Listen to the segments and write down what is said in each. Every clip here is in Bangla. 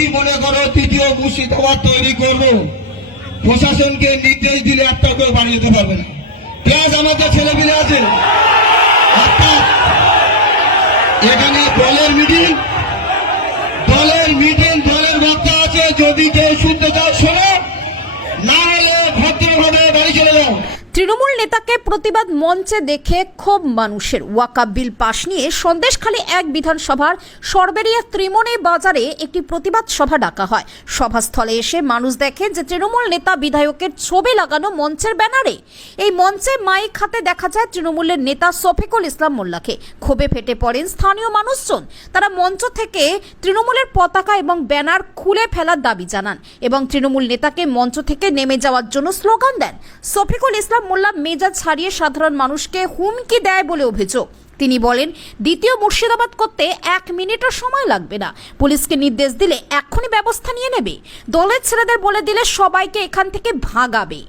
মনে করো তৃতীয় মুর্শিদাবাদ তৈরি করবো, প্রশাসনকে নির্দেশ দিলে একটা কেউ বাড়ি যেতে পারবে না। প্লাস আমাদের ছেলেপিলে আছে, এখানে দলের মিটিং, দলের বক্তা আছে। যদি কেউ শুনতে চাও শোনো, না হলে ভদ্রভাবে বাড়ি চলে যাও। তৃণমূল নেতাকে প্রতিবাদ মঞ্চে দেখে ক্ষোভ মানুষের। ওয়াকফ বিল পাশ নিয়ে সন্দেশখালী এক বিধানসভার সরবেরিয়া ত্রিমোণী বাজারে একটি প্রতিবাদ সভা ডাকা হয়। সভাস্থলে এসে মানুষ দেখেন যে তৃণমূল নেতা বিধায়কের ছবি লাগানো মঞ্চের ব্যানারে। এই মঞ্চে মাইক হাতে দেখা যায় তৃণমূলের নেতা শফিকুল ইসলাম মোল্লাকে। ক্ষোভে ফেটে পড়েন স্থানীয় মানুষজন। তারা মঞ্চ থেকে তৃণমূলের পতাকা এবং ব্যানার খুলে ফেলার দাবি জানান এবং তৃণমূল নেতাকে মঞ্চ থেকে নেমে যাওয়ার জন্য স্লোগান দেন। শফিকুল ইসলাম মোল্লা মেজাজ ছাড়িয়ে সাধারণ মানুষকে হুমকি দেয় বলে অভিযোগ। তিনি বলেন, দ্বিতীয় মুর্শিদাবাদ করতে 1 মিনিটও সময় লাগবে না। পুলিশকে নির্দেশ দিলে এক্ষুনি ব্যবস্থা নিয়ে নেবে। দলের ছেলেদের বলে দিলে সবাইকে এখান থেকে ভাগাবে।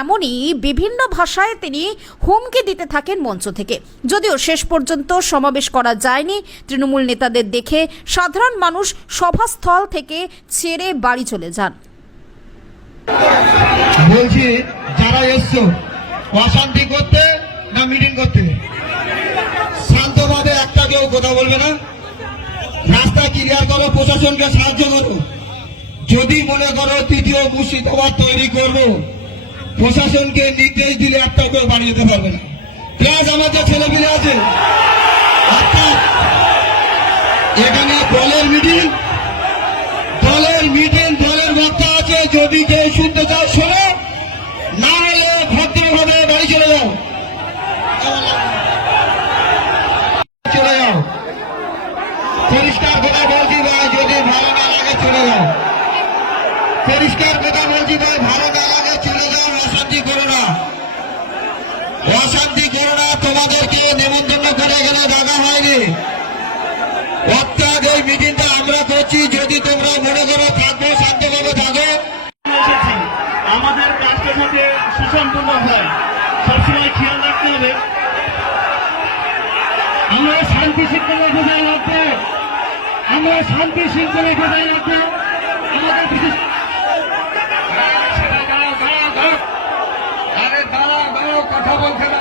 এমনই বিভিন্ন ভাষায় তিনি হুমকি দিতে থাকেন মঞ্চ থেকে। যদিও শেষ পর্যন্ত সমাবেশ করা যায়নি। তৃণমূল নেতাদের দেখে সাধারণ মানুষ সভাস্থল থেকে ছেড়ে বাড়ি চলে যান। বলছি, যারা এসছো অশান্তি করতে না মিটিং করতে, শান্তভাবে একটা কেউ কথা বলবে না। রাস্তা ক্লিয়ার করো, প্রশাসনকে সাহায্য করো। যদি মনে করো তৃতীয় মুর্শিদাবাদ তৈরি করবো, প্রশাসনকে নির্দেশ দিলে একটা কেউ বাড়ি যেতে পারবে না। প্লাস আমাদের ছেলেপিলে আছে, এখানে দলের মিটিং, দলের বক্তা আছে। যদি কেউ শুনতে চাও শোনো, না হলে ভদ্রভাবে বাড়ি চলে যাও। পরিষ্কার কথা বলছি ভাই, যদি ভালো না লাগে চলে যাও। পরিষ্কার কথা বলছি ভাই, ভালো না লাগে চলে যাও। অশান্তি করো না, তোমাদেরকে নেমন্তন্ন করে এখানে ডাকা হয়নি। অর্থাৎ এই মিটিংটা আমরা করছি। যদি তোমরা মনে করো থাকবো, শান্তভাবে থাকো। আমাদের কাজটা যাতে সুসম্পন্ন হয় সবসময় খেয়াল রাখতে হবে। আমরা শান্তি শৃঙ্খলা বজায় রাখবো, আমাদের কথা বলছে না।